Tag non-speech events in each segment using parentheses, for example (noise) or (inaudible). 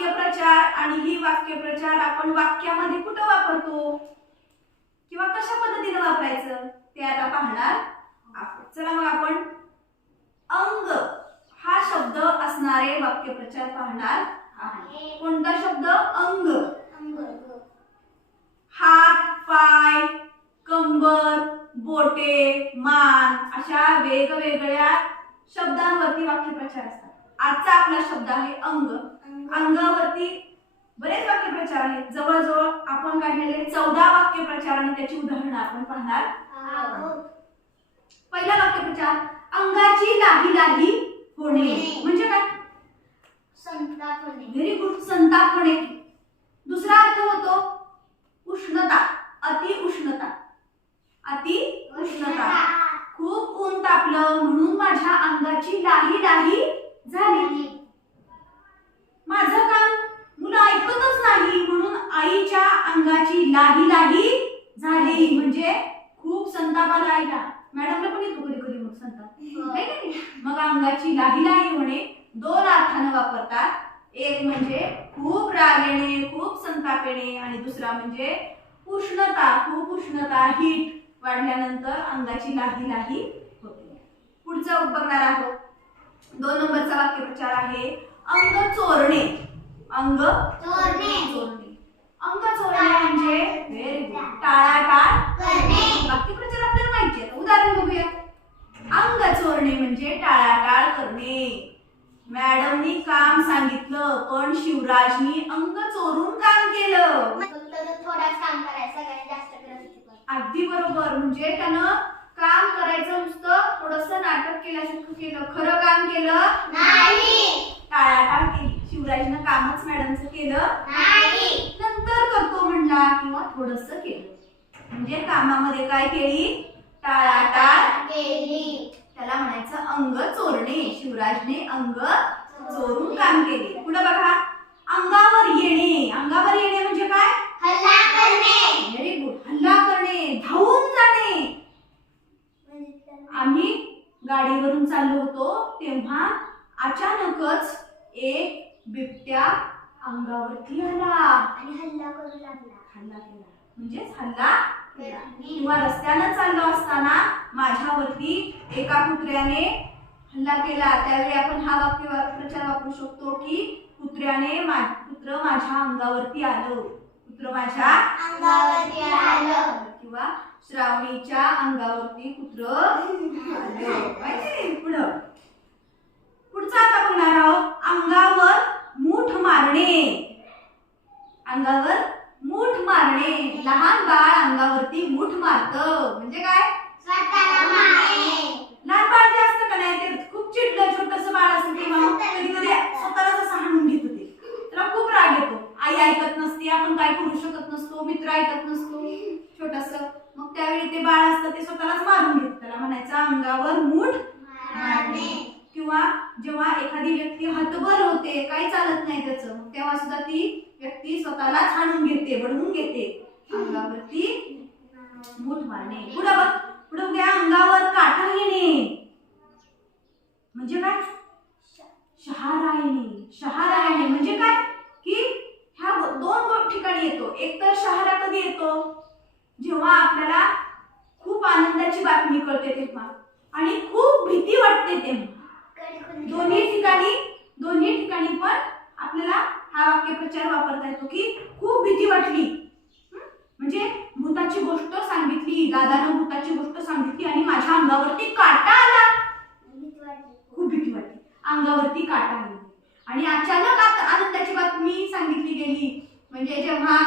वाक्यप्रचार आणि ही वाक्यप्रचार आपण वाक्यामध्ये कुठं वापरतो? किंवा कशा पद्धतीने वापरायचं? ते आता पाहणार आहोत. चला मग आपण अंग हा शब्द असणारे वाक्यप्रचार पाहणार आहोत. कोणता शब्द? अंग. हात पाय कंबर बोटे मान अशा वेगवेगळ्या शब्दांवरती वाक्यप्रचार असतात. आजचा आपला शब्द आहे अंग. अंगावरती बरेच वाक्यप्रचार आहेत. जवळजवळ आपण काढलेले चौदा वाक्यप्रचार आणि त्याची उदाहरणं आपण पाहणार पहिला वाक्यप्रचार अंगाची लाही लाही होणे. होणे. म्हणजे काय? संताप होणे व्हेरी गुड संताप होणे दुसरा अर्थ होतो उष्णता. अति उष्णता. अति उष्णता. खूप ऊन तापलं म्हणून माझ्या अंगाची लाही लाही झाली. माझं काम मुलं ऐकतच नाही म्हणून आईच्या अंगाची लाही लाही झाली. म्हणजे खूप संताप आला आईला. मॅडमला पण येतो कधी कधी मग संताप? मग अंगाची लाही लाही होणे दोन अर्थानं वापरतात. एक म्हणजे खूप राग येणे खूप संताप येणे आणि दुसरा म्हणजे उष्णता खूप उष्णता हीट वाढल्यानंतर अंगाची लाही लाही होते. पुढचा बघणार आहोत दोन नंबरचा वाक्यप्रचार आहे अंग चोरणे अंग चोरणे. चोरणे अंग चोरणे म्हणजे व्हेरी गुड टाळाटाळ करणे. वाक्यप्रचार आपल्याला माहिती आहे. उदाहरण बघूया. अंग चोरणे म्हणजे टाळाटाळ करणे. मॅडमनी काम सांगितलं पण शिवराजनी अंग चोरून काम केलं. थोडाच काम करायचं. अगदी बरोबर. म्हणजे त्यानं काम करायचं नुसतं थोडस नाटक केल्यासारखं केलं खरं काम केलं? नाही. टाळाटाळ केली. शिवराजनं कामच मॅडमचं केलं? नाही. नंतर करतो म्हणला किंवा थोडस केलं. म्हणजे कामामध्ये काय केली? टाळाटाळ केली. त्याला म्हणायचं अंग चोरणे. शिवराजने अंग चोरून काम केले. पुढे बघा. अंगावर येणे. अंगावर येणे म्हणजे काय? हल्ला करणे व्हेरी गुड हल्ला करणे धावून जाणे आम्ही गाडीवरून चाललो होतो तेव्हा अचानकच एक बिबट्या अंगावरती आला. आणि हल्ला करू लागला. हल्ला केला. म्हणजेच हल्ला केला. किंवा रस्त्यानं चाललो असताना माझ्यावरती एका कुत्र्याने हल्ला केला. त्यावेळी आपण हा वाक्य प्रचार वापरू शकतो की कुत्र्याने मा कुत्र माझ्या अंगावरती आलं. कुत्र माझ्या अंगावरती आलं. किंवा श्रावणीच्या अंगावरती कुत्र (laughs) आलं माहिती पुढं पुढचं आता बघणार आहोत अंगावर मूठ मारणे अंगावर मूठ मारणे लहान बाळ अंगावरती मूठ मारत म्हणजे काय स्वतःला मारणे लहान बाळ जे असतं का नाही ते खूप चिडलं छोटस बाळ असतं तेव्हा कधी कधी स्वतःलाच असं हाणून घेत होते त्याला खूप राग येतो आई ऐकत नसते आपण काय करू शकत नसतो मित्र ऐकत नसतो छोटस मग त्यावेळी ते बाळ असतं ते स्वतःलाच मारून घेत त्याला म्हणायचं अंगावर मूठ मारणे किंवा जेव्हा एखादी व्यक्ती हतबल होते काही चालत नाही त्याचं. तेव्हा सुद्धा ती व्यक्ती स्वतःलाच छाणून घेते बडवून घेते. अंगावरती मूठ मारणे. पुढं बघ पुढं घ्या अंगावर काटा येणे. म्हणजे काय? शहारा येणे. शहारा येणे. म्हणजे काय? की ह्या दोन ठिकाणी येतो. एक तर शहारा कधी येतो? जेव्हा आपल्याला खूप आनंदाची बातमी कळते तेव्हा. आणि खूप भीती वाटते तेव्हा. दोन्ही ठिकाणी दोन्ही ठिकाणी पण आपल्याला हा वाक्यप्रचार वापरता येतो की खूप भीती वाटली. म्हणजे भूताची गोष्ट सांगितली दादानं भूताची गोष्ट सांगितली आणि माझ्या अंगावरती काटा आला. खूप भीती वाटली. अंगावरती काटा आला. आणि अचानक आत- आनंदाची बातमी सांगितली गेली. म्हणजे जेव्हा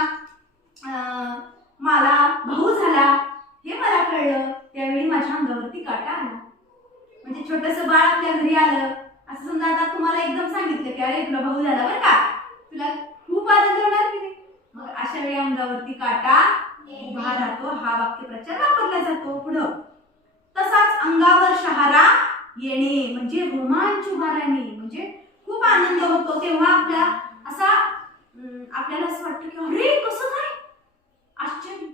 मला भाऊ झाला हे मला कळलं त्यावेळी माझ्या अंगावरती काटा आला. म्हणजे छोटस बाळ आपल्या घरी आलं असं समजा आता तुम्हाला एकदम सांगितलं की अरे तुला भाऊ झाला बरं का? तुला खूप आनंद होणार की नाही मग अशा वेळी अंगावरती काटा उभा राहतो हा वाक्यप्रचार वापरला जातो पुढं. तसाच अंगावर शहारा येणे म्हणजे रोमांच उभा राहणे म्हणजे खूप आनंद होतो तेव्हा आपल्या असा आपल्याला असं वाटतं की अरे कसं काय? आश्चर्य.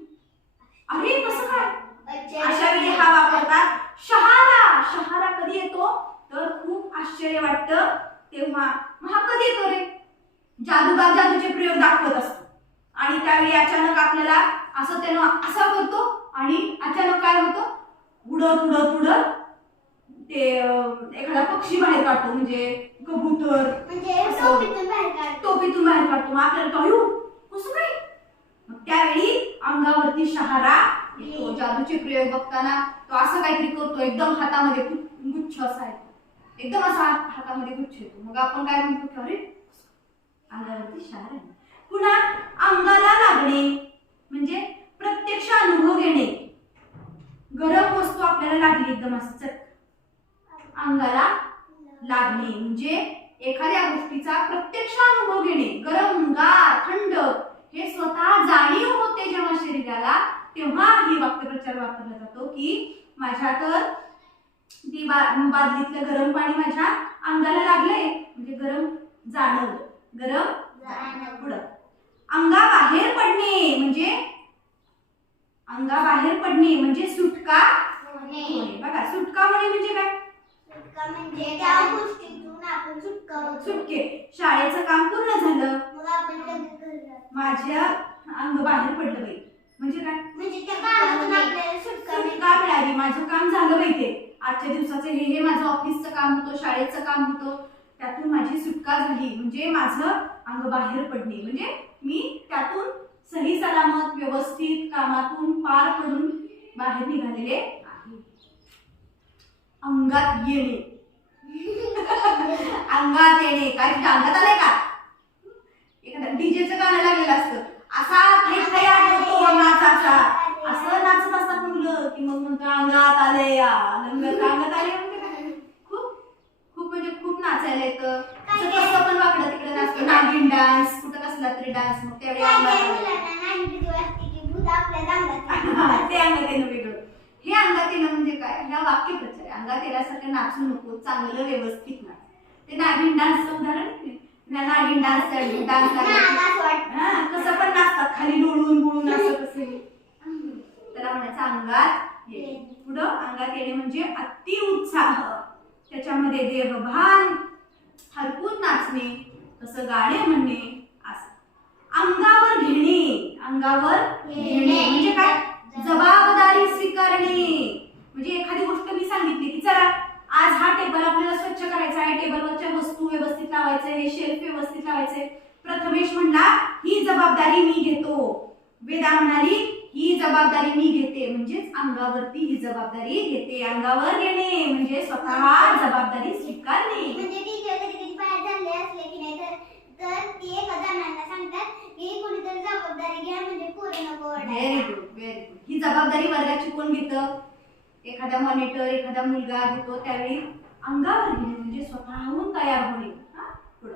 अरे कसं काय? अशा वेळी हा वापरतात शहारा शहारा कधी येतो? तर खूप आश्चर्य वाटतं तेव्हा मग कधी येतो रे? जादूगार जादूचे प्रयोग दाखवत असतो. आणि त्यावेळी अचानक आपल्याला असं त्यानं असा करतो आणि अचानक काय होतं? उडत उडत उडत ते एखादा पक्षी बाहेर काढतो म्हणजे कबूतर म्हणजे. टोपीतून बाहेर काढतो. टोपीतून बाहेर काढतो. मग आपल्याला "अयो, कसं काय? मग त्यावेळी अंगावरती शहारा येतो. जादूचे प्रयोग बघताना तो असं काहीतरी करतो एकदम हातामध्ये गुच्छ असा येतो. एकदम असा हातामध्ये गुच्छ येतो. मग आपण काय म्हणतो? की अरे अंगावरती शार आहे. पुन्हा अंगाला लागणे म्हणजे प्रत्यक्ष अनुभव घेणे. गरम वस्तू आपल्याला लागली एकदम असं अंगाला लागणे म्हणजे एखाद्या गोष्टीचा प्रत्यक्ष अनुभव घेणे. गरम गार थंड हे स्वतः जाणीव होते जेव्हा शरीराला तेव्हा ही वाक्यप्रचार वापरला जातो की माझ्या तर ती बा बादलीतलं गरम पाणी माझ्या अंगाला लागलंय. म्हणजे गरम जाणवलं गरम. पुढं. अंगाबाहेर पडणे. म्हणजे अंगाबाहेर पडणे. म्हणजे सुटका होणे. बघा सुटका होणे म्हणजे काय? सुटका म्हणजे त्या गोष्टीतून आपण सुटका सुटके. शाळेचं काम पूर्ण झालं. मग आपण. माझ्या अंग बाहेर पडलं बाई. म्हणजे काय? म्हणजे त्या कामातून आपल्याला. सुटका मिळाली. माझं काम झालं बाई ते. आजच्या दिवसाचे हे हे माझं ऑफिसचं काम होतं शाळेचं काम होतं. त्यातून माझी सुटका झाली. म्हणजे माझं अंग बाहेर पडणे. म्हणजे मी त्यातून सही सलामत व्यवस्थित कामातून पार पडून बाहेर निघालेले आहे. अंगात येणे. (laughs) अंगात येणे. काय अंगात आलंय का एखादं डीजेचं गाणं लागलेलं असतं असा थाई थाई आठवतो नाचाचा असं नाचत असतात मुलं की मग म्हणतो अंगात आले या अंगात अंगात आले म्हणजे काय? खूप खूप म्हणजे खूप नाचायला येतं. असं कसं पण वाकडं तिकडे नाचतो. नागिन डान्स कुठं कसला तरी डान्स मग त्यावेळी अंगात आलं. हा, ते अंगात येणं वेगळं. हे अंगात येणं म्हणजे काय? ह्या वाक्यप्रचार आहे. अंगात येण्यासारखं नाचू नको चांगलं व्यवस्थित नाच. ते नागिन डान्सचं उदाहरण आहे. की नाही? नागिन डान्स डान्स कसं पण नाचतात. खाली डोळून बुळून असं अंगात येणे. पुढं अंगात येणे म्हणजे अति उत्साह. त्याच्यामध्ये देहभान हरकून नाचणे तसं गाणे म्हणणे असं. अंगावर घेणे. अंगावर घेणे. म्हणजे काय? जबाबदारी. स्वीकारणे. म्हणजे एखादी गोष्ट मी सांगितली की चला आज हा टेबल आपल्याला स्वच्छ करायचा आहे. टेबलवरच्या वस्तू व्यवस्थित लावायचे हे शेल्फ व्यवस्थित लावायचे. प्रथमेश म्हणला ही जबाबदारी मी घेतो. वेदा म्हणाली ही जबाबदारी मी घेते म्हणजेच अंगावरती ही जबाबदारी घेते. अंगावर घेणे म्हणजे स्वतः जबाबदारी स्वीकारणे. म्हणजे टीचर कधी कधी बाहेर झाले असले की नाही तर तर ते एका जणांना सांगतात की कोणीतरी जबाबदारी घ्या म्हणजे पोरं नको व्हेरी ओरडायला. गुड व्हेरी गुड ही जबाबदारी वर्गाची कोण घेतं. एखादा मॉनिटर एखादा मुलगा घेतो त्यावेळी अंगावर घेणे म्हणजे स्वतःहून तयार होणे. हा? पुढं.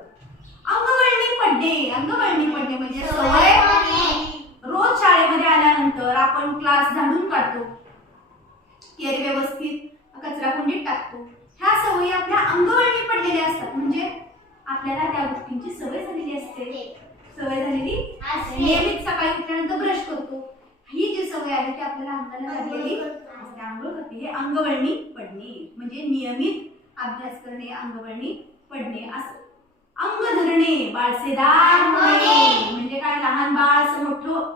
अंगवळणी पडणे अंगवळणी पडणे म्हणजे सवय आपण क्लास झाडून काढतो. केर व्यवस्थित कचरा कुंडीत टाकतो. ह्या सवयी आपल्या अंगवळणी पडलेल्या असतात. म्हणजे आपल्याला त्या गोष्टींची सवय झालेली असते. सवय झालेली. नियमित सकाळी उठल्यानंतर ब्रश करतो. ही जी सवय आहे ती आपल्याला अंगाला लागलेली. असते. आंघोळ करते. हे अंगवळणी पडणे. म्हणजे नियमित अभ्यास करणे अंगवळणी पडणे. असं अंग धरणे. बाळसेदार होणे. म्हणजे काय? लहान बाळ असं मोठं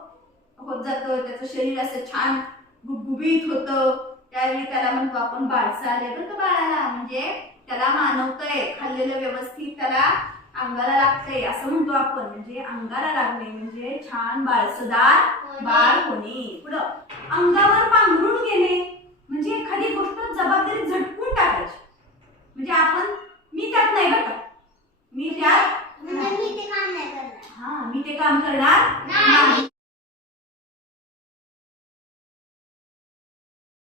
होत जातं त्याचं शरीर असं छान गुबगुबीत होतं. त्यावेळी त्याला म्हणतो आपण बाळसं आले बरं का बाळाला? म्हणजे त्याला मानवतंय खाल्लेलं व्यवस्थित त्याला अंगाला लागतंय असं म्हणतो आपण. म्हणजे अंगाला लागणे म्हणजे छान बाळसदार. बाळ होणे. पुढं अंगावर पांघरून घेणे. म्हणजे एखादी गोष्ट जबाबदारी झटकून टाकायची. म्हणजे आपण मी त्यात नाही का मी त्यात म्हणजे मी ते काम नाही करणार. हा मी ते काम करणार. नाही.